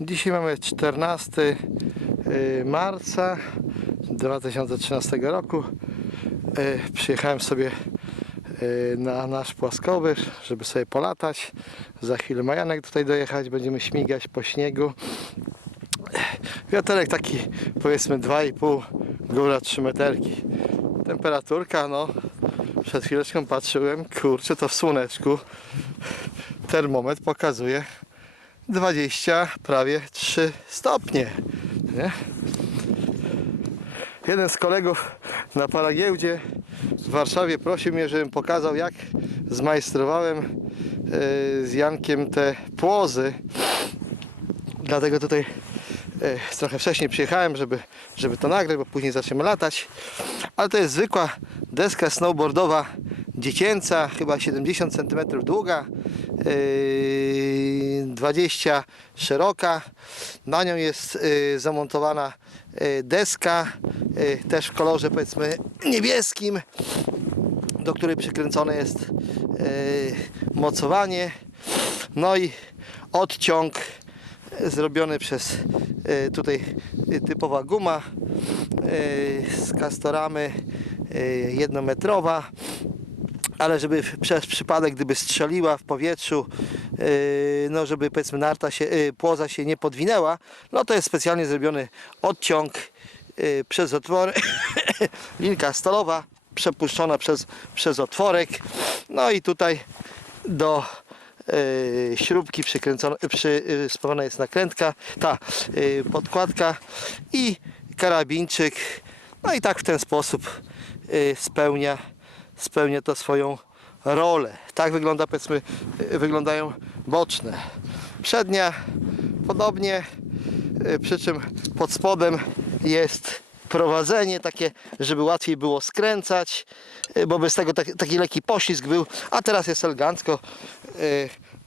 Dzisiaj mamy 14 y, marca 2013 roku. Y, Przyjechałem sobie y, na nasz płaskowyż, żeby sobie polatać. Za chwilę Majanek tutaj dojechać, będziemy śmigać po śniegu. Wiaterek taki powiedzmy 2,5, góra 3 meterki. Temperaturka no, przed chwileczką patrzyłem, kurczę to w słoneczku. Termometr pokazuje 20, prawie 3 stopnie. Nie? Jeden z kolegów na paragiełdzie w Warszawie prosił mnie, żebym pokazał jak zmajstrowałem e, z Jankiem te płozy. Dlatego tutaj e, trochę wcześniej przyjechałem, żeby, żeby to nagrać, bo później zaczniemy latać. Ale to jest zwykła deska snowboardowa dziecięca, chyba 70 cm długa, yy, 20 szeroka. Na nią jest yy, zamontowana yy, deska, yy, też w kolorze powiedzmy niebieskim, do której przykręcone jest yy, mocowanie. No i odciąg zrobiony przez tutaj typowa guma z kastoramy jednometrowa ale żeby przez przypadek gdyby strzeliła w powietrzu y, no żeby powiedzmy narta się, y, płoza się nie podwinęła no to jest specjalnie zrobiony odciąg y, przez otwory linka stalowa przepuszczona przez, przez otworek no i tutaj do y, śrubki przykręcona, przy, y, spawana jest nakrętka, ta y, podkładka i karabinczyk. No i tak w ten sposób y, spełnia, spełnia to swoją rolę. Tak wygląda, powiedzmy, y, wyglądają boczne. Przednia podobnie, y, przy czym pod spodem jest prowadzenie takie, żeby łatwiej było skręcać, y, bo bez tego taki, taki lekki poślizg był, a teraz jest elegancko.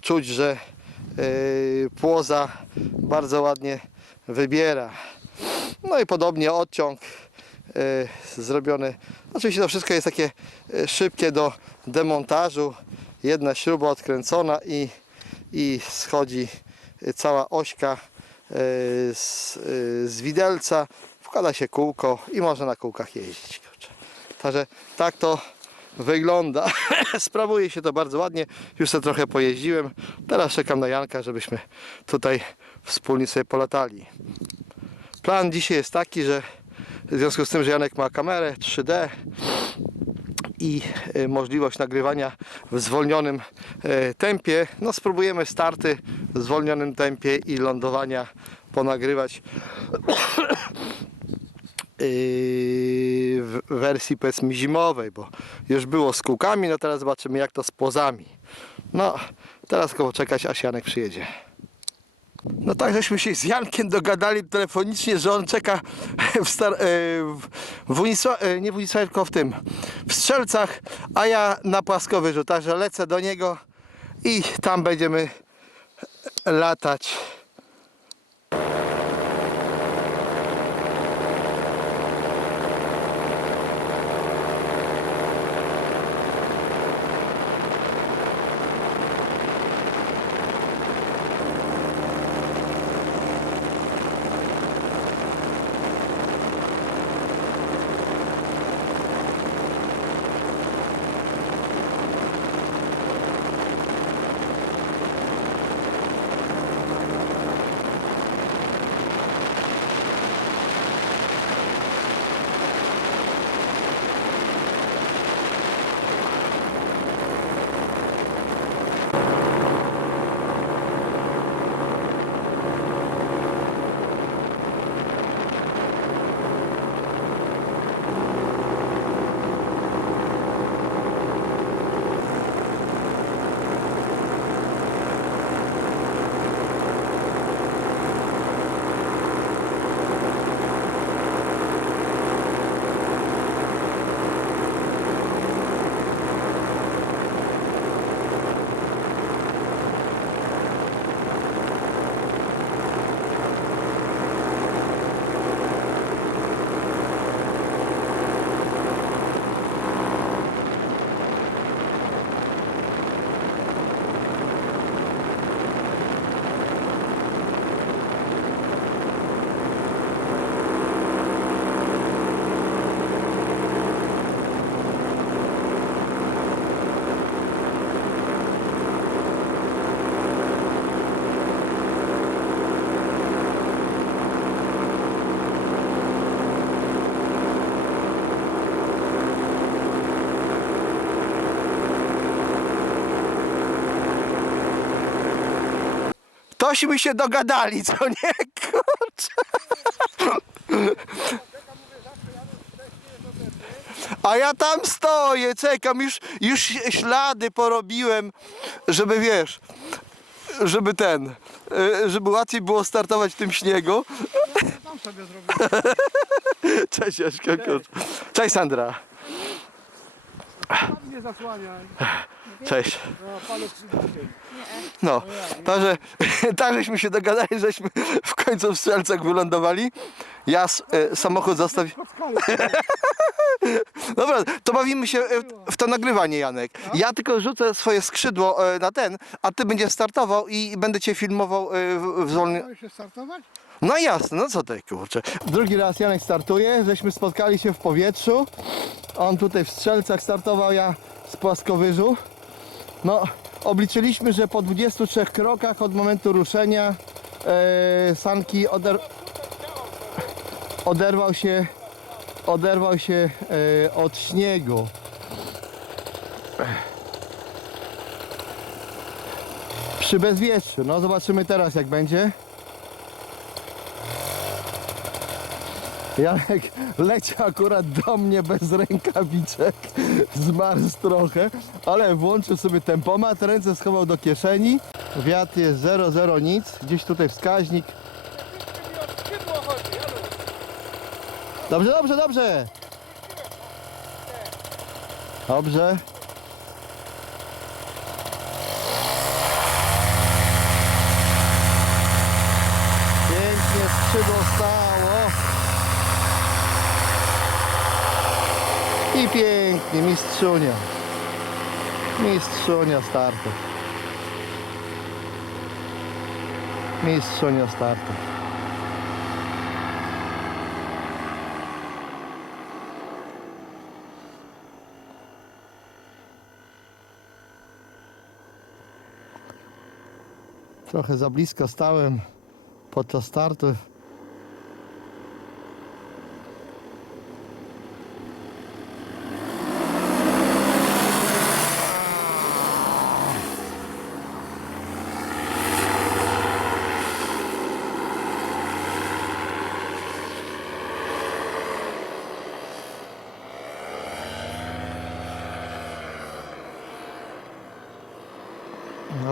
Czuć, że płoza bardzo ładnie wybiera. No i podobnie odciąg zrobiony. Oczywiście to wszystko jest takie y, szybkie do demontażu. Jedna śruba odkręcona i, i schodzi y, cała ośka y, z, y, z widelca. Wkłada się kółko i można na kółkach jeździć. Także tak to wygląda. Sprawuje się to bardzo ładnie. Już sobie trochę pojeździłem. Teraz czekam na Janka, żebyśmy tutaj wspólnie sobie polatali. Plan dzisiaj jest taki, że w związku z tym, że Janek ma kamerę 3D i e, możliwość nagrywania w zwolnionym e, tempie, no spróbujemy starty w zwolnionym tempie i lądowania ponagrywać yy, w wersji powiedzmy zimowej, bo już było z kółkami, no teraz zobaczymy jak to z płozami. No, teraz tylko poczekać aż Janek przyjedzie. No tak, żeśmy się z Jankiem dogadali telefonicznie, że on czeka w, star- e, w, w e, nie w tylko w tym, w Strzelcach, a ja na płaskowyżu, także lecę do niego i tam będziemy latać. Tośmy się dogadali, co nie? Kurczę. A ja tam stoję, czekam, już, już ślady porobiłem, żeby wiesz, żeby ten, y, żeby łatwiej było startować w tym śniegu. Tam sobie zrobię. Cześć Jaśka. Cześć Sandra. Nie zasłaniaj. Cześć. No. No, także, tak żeśmy się dogadali, żeśmy w końcu w Strzelcach wylądowali. Ja s- e, samochód skalę. Dobra, to bawimy się e, w- w to nagrywanie, Janek. Ja tylko rzucę swoje skrzydło e, na ten, a ty będziesz startował i będę cię filmował e, w, w zwolni... Chciałeś się startować? No jasne, no co ty kurczę. Drugi raz Janek startuje, żeśmy spotkali się w powietrzu. On tutaj w Strzelcach startował, ja z płaskowyżu. No, obliczyliśmy, że po 23 krokach od momentu ruszenia e, sanki oder... oderwał się oderwał się e, od śniegu. Przy bezwietrzu. No zobaczymy teraz jak będzie. Janek leciał akurat do mnie bez rękawiczek, zmarzł trochę, ale włączył sobie tempomat, ręce schował do kieszeni. Wiatr jest 0,0 nic, gdzieś tutaj wskaźnik. Dobrze, dobrze, dobrze. Dobrze. Pięknie skrzydło stało. I pięknie, mistrzunia. Mistrzunia startu. Mistrzunia startu. Trochę za blisko stałem podczas startu.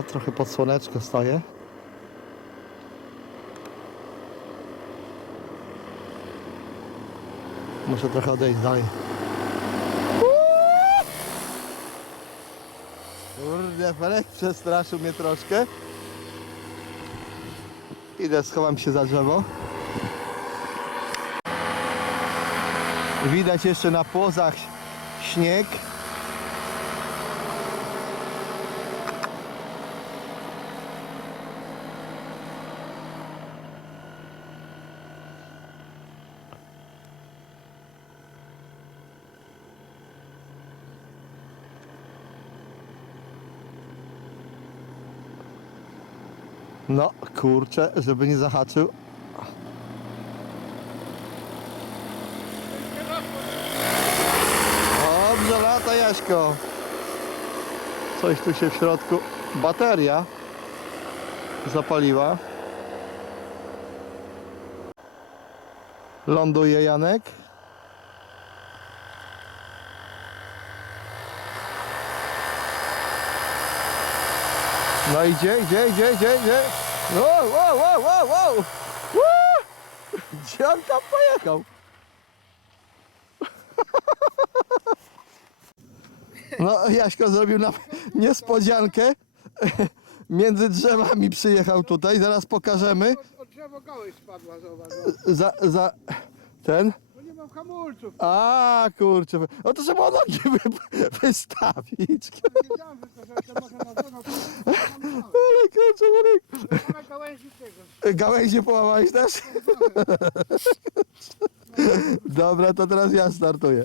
Trochę pod słoneczko stoję. Muszę trochę odejść dalej. Kurde, Felek przestraszył mnie troszkę. Idę, schowam się za drzewo. Widać jeszcze na płozach śnieg. No, kurczę, żeby nie zahaczył. Dobrze lata Jaśko. Coś tu się w środku... Bateria zapaliła. Ląduje Janek. No idzie, idzie, idzie, idzie, idzie. Wow, wow, wow, wow, wow. Gdzie on tam pojechał? No, Jaśko zrobił nam niespodziankę. Między drzewami przyjechał tutaj, zaraz pokażemy. Od, od drzewo gałęź spadła, zobacz. Za, za ten. Mam hamulców. A kurczę, no to trzeba nogi wy, wystawić. Wiedziałem, tylko, że to może na zewnątrz. Ale kurczę, Marek. Ale gałęzi tego. Gałęzie połamałeś też? Dobra, to teraz ja startuję.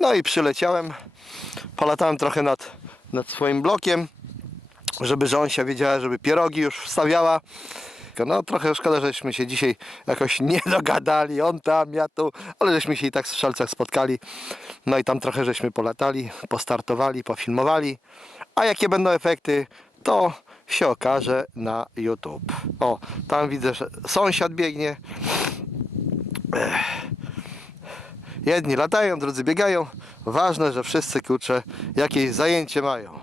No i przyleciałem, polatałem trochę nad, nad swoim blokiem, żeby żonsia wiedziała, żeby pierogi już wstawiała. No trochę szkoda, żeśmy się dzisiaj jakoś nie dogadali, on tam, ja tu, ale żeśmy się i tak w Strzelcach spotkali. No i tam trochę żeśmy polatali, postartowali, pofilmowali. A jakie będą efekty, to się okaże na YouTube. O, tam widzę, że sąsiad biegnie. Ech. Jedni latają, drudzy biegają. Ważne, że wszyscy kurczę jakieś zajęcie mają.